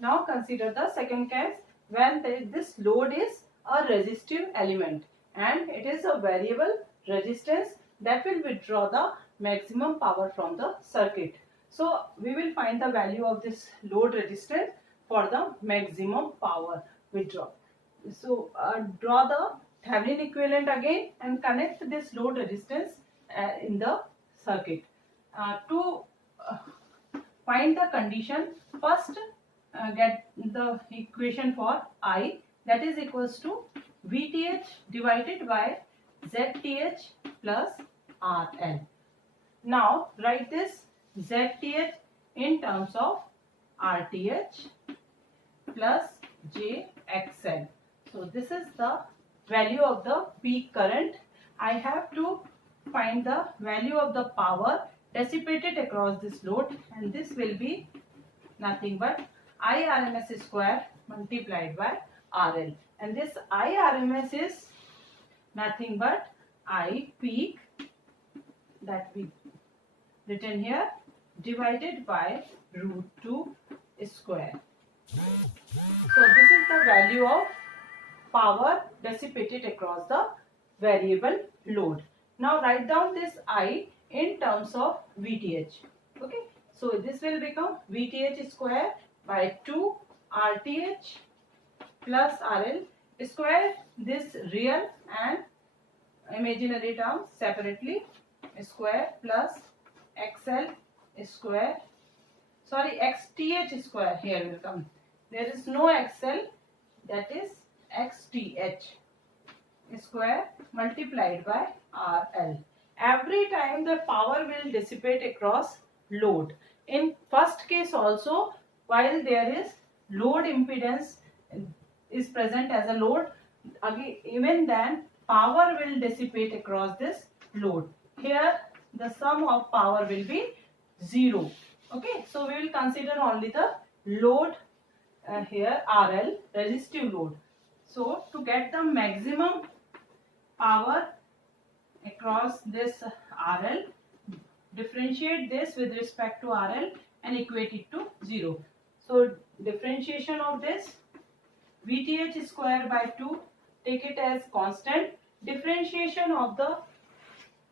Now consider the second case when this load is a resistive element and it is a variable resistance that will withdraw the maximum power from the circuit. So we will find the value of this load resistance for the maximum power withdrawal. So draw the Thevenin equivalent again and connect this load resistance in the circuit. To find the condition, first get the equation for I, that is equals to VTH divided by ZTH plus RL. Now write this ZTH in terms of RTH plus JXL. So this is the value of the peak current. I have to find the value of the power dissipated across this load, and this will be nothing but IRMS square multiplied by RL, and this IRMS is nothing but I peak, that we written here, divided by root 2 square. So this is the value of power dissipated across the variable load. Now write down this I in terms of VTH. Okay, so this will become VTH square by 2 RTH plus RL square, this real and imaginary terms separately, square plus XL square, sorry, XTH square here will come. There is no XL, that is XTH square multiplied by RL. Every time the power will dissipate across load. In first case also, while there is load impedance is present as a load, again even then power will dissipate across this load. Here the sum of power will be 0. Okay, so we will consider only the load here RL, resistive load. So to get the maximum power across this RL, differentiate this with respect to RL and equate it to 0. So differentiation of this VTH square by 2, take it as constant. Differentiation of the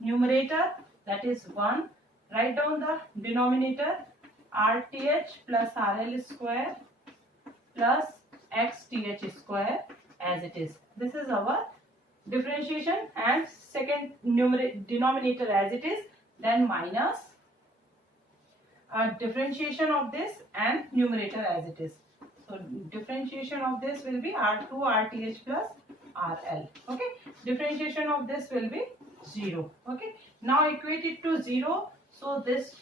numerator, that is 1. Write down the denominator RTH plus RL square plus XTH square as it is. This is our differentiation, and second denominator as it is, then minus differentiation of this and numerator as it is. So differentiation of this will be R2 RTH plus RL. Okay, differentiation of this will be 0. Okay, now equate it to 0. So this,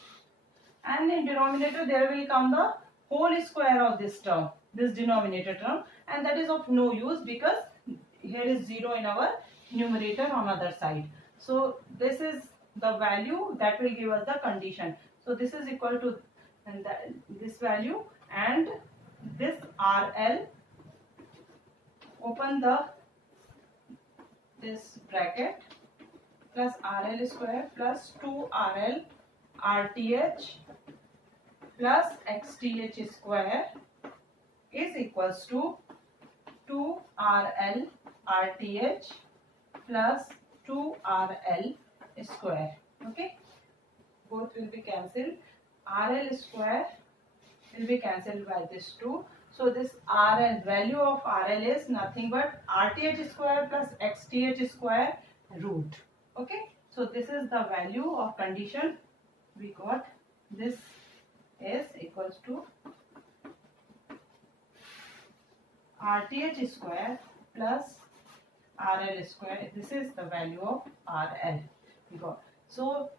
and in denominator there will come the whole square of this term, this denominator term, and that is of no use because here is 0 in our numerator on other side. So this is the value that will give us the condition. So this is equal to this value, and this RL, open this bracket, plus RL square plus 2RL RTH plus XTH square is equals to 2RL RTH plus 2RL square. Okay, both will be cancelled. RL square will be cancelled by this 2. So this RL, value of RL is nothing but RTH square plus XTH square root. Okay, so this is the value of condition we got. This is equals to RTH square plus RL square. This is the value of RL we got. So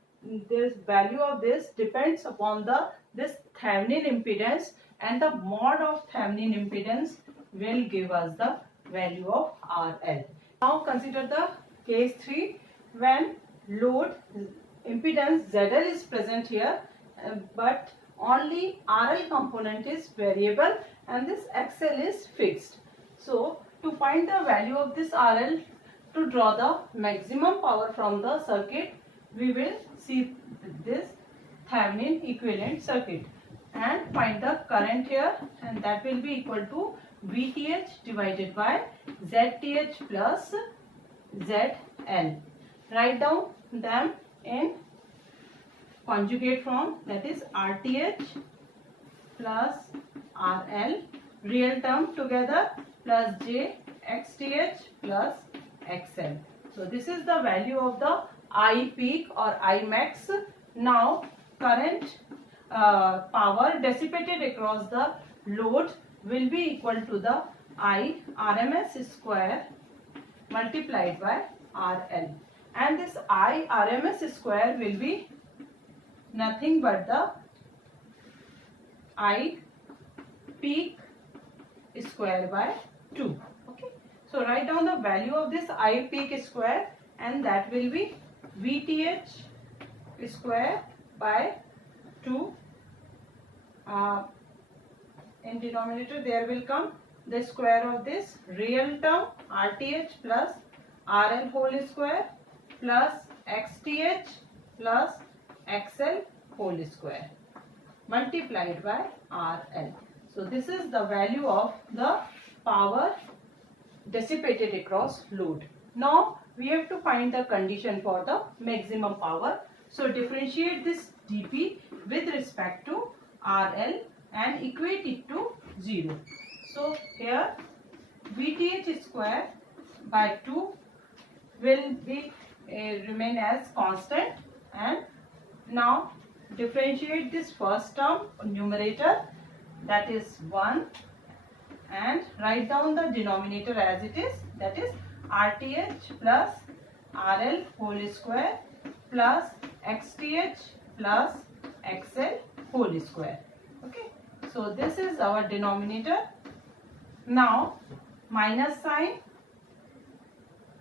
this value of this depends upon this Thevenin impedance, and the mod of Thevenin impedance will give us the value of RL. Now consider the case 3 when load impedance ZL is present here, but only RL component is variable and this XL is fixed. So to find the value of this RL, to draw the maximum power from the circuit, we will see this Thevenin equivalent circuit. and find the current here, and that will be equal to VTH divided by ZTH plus ZL. Write down them in conjugate form, that is RTH plus RL real term together plus J XTH plus XL. So this is the value of the I peak or I max. Now current power dissipated across the load will be equal to the I RMS square multiplied by RL, and this I RMS square will be nothing but the I peak square by 2. Okay, so write down the value of this I peak square, and that will be VTH square by 2. In denominator there will come the square of this real term RTH plus RL whole square plus XTH plus XL whole square multiplied by RL. So this is the value of the power dissipated across load. Now we have to find the condition for the maximum power. So differentiate this dP with respect to RL and equate it to 0. So here VTH square by 2 will be remain as constant, and now differentiate this first term numerator, that is 1, and write down the denominator as it is, that is RTH plus RL whole square plus XTH plus XL whole square. Okay, so this is our denominator. Now minus sign,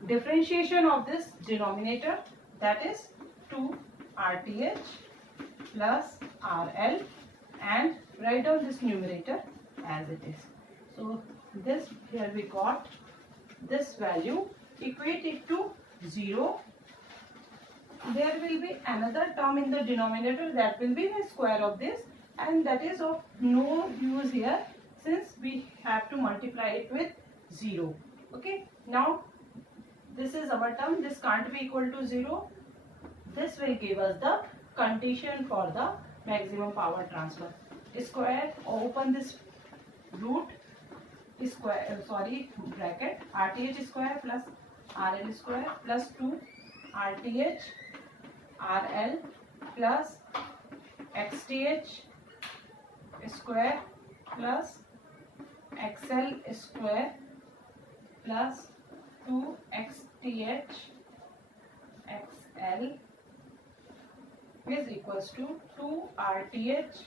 differentiation of this denominator, that is 2 RTH plus RL, and write down this numerator as it is. So this here we got this value, equate it to 0. There will be another term in the denominator, that will be the square of this, and that is of no use here since we have to multiply it with 0. Okay, now this is our term, this can't be equal to 0. This will give us the condition for the maximum power transfer. Square, open this root square, bracket, RTH square plus RL square plus 2 RTH RL plus XTH square plus XL square plus 2 XTH XL is equals to 2 RTH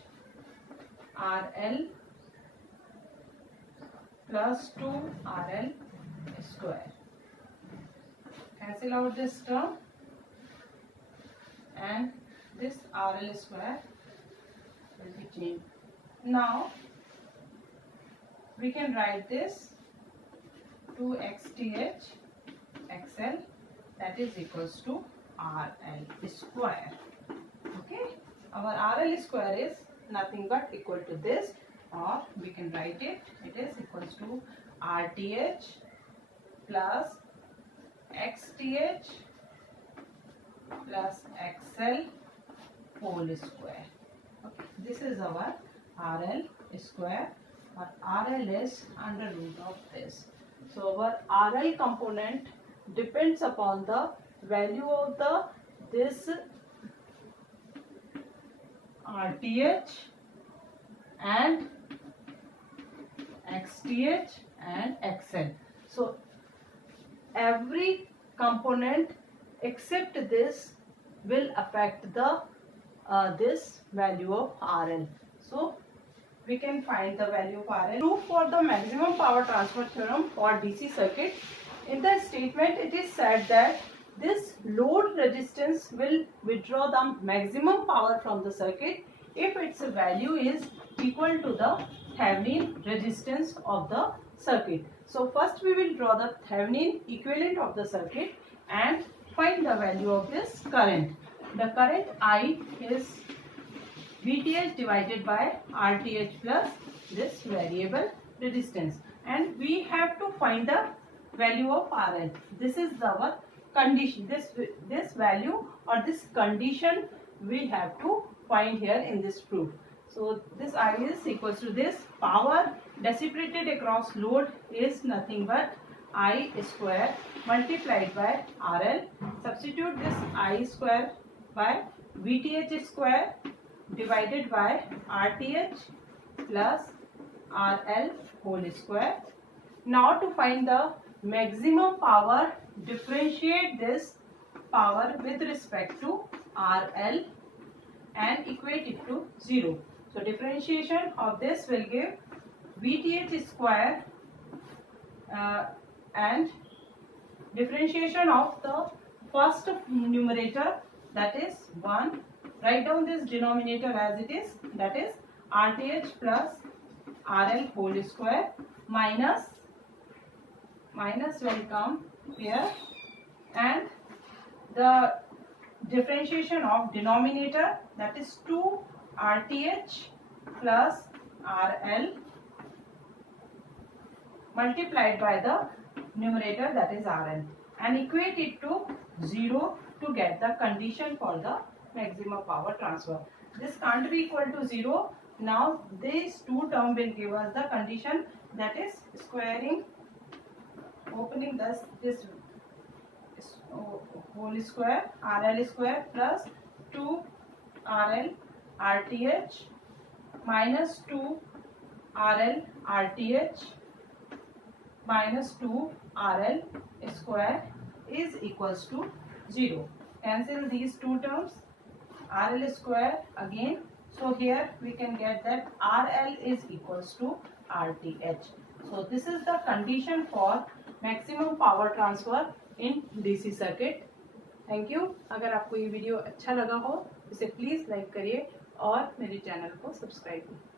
RL plus 2 RL square. Cancel out this term, and this RL square will be changed. Now we can write this 2 XTH XL, that is equals to RL square. Okay, our RL square is nothing but equal to this, or we can write it, it is equals to RTH plus XTH plus XL whole square. Okay, this is our RL square, or RL is under root of this. So our RL component depends upon the value of the this RTH and XTH and XL. So every component except this will affect the this value of RL. So we can find the value of RL. Proof for the maximum power transfer theorem for DC circuit. In the statement it is said that this load resistance will withdraw the maximum power from the circuit if its value is equal to the Thevenin resistance of the circuit. So first we will draw the Thevenin equivalent of the circuit and find the value of this current. The current I is VTH divided by RTH plus this variable resistance, and we have to find the value of RL. This is our condition. This value or this condition we have to find here in this proof. So this I is equals to this power dissipated across load is nothing but I square multiplied by RL. Substitute this I square by VTH square divided by RTH plus RL whole square. Now to find the maximum power, differentiate this power with respect to RL and equate it to 0. So differentiation of this will give VTH square and differentiation of the first numerator, that is 1. Write down this denominator as it is, that is RTH plus RL whole square minus will come here, and the differentiation of denominator, that is 2 RTH plus RL multiplied by the numerator, that is RL, and equate it to 0 to get the condition for the maximum power transfer. This can't be equal to 0. Now these two terms will give us the condition, that is squaring, opening this whole square RL square plus 2 RL RTH minus 2 RL RTH minus 2 RL square is equals to 0. Cancel these two terms, RL square again. So here we can get that RL is equals to RTH. So this is the condition for maximum power transfer in DC circuit. Thank you. अगर आपको ये video अच्छा लगा हो इसे please like करिए और मेरे चैनल को सब्सक्राइब करिए.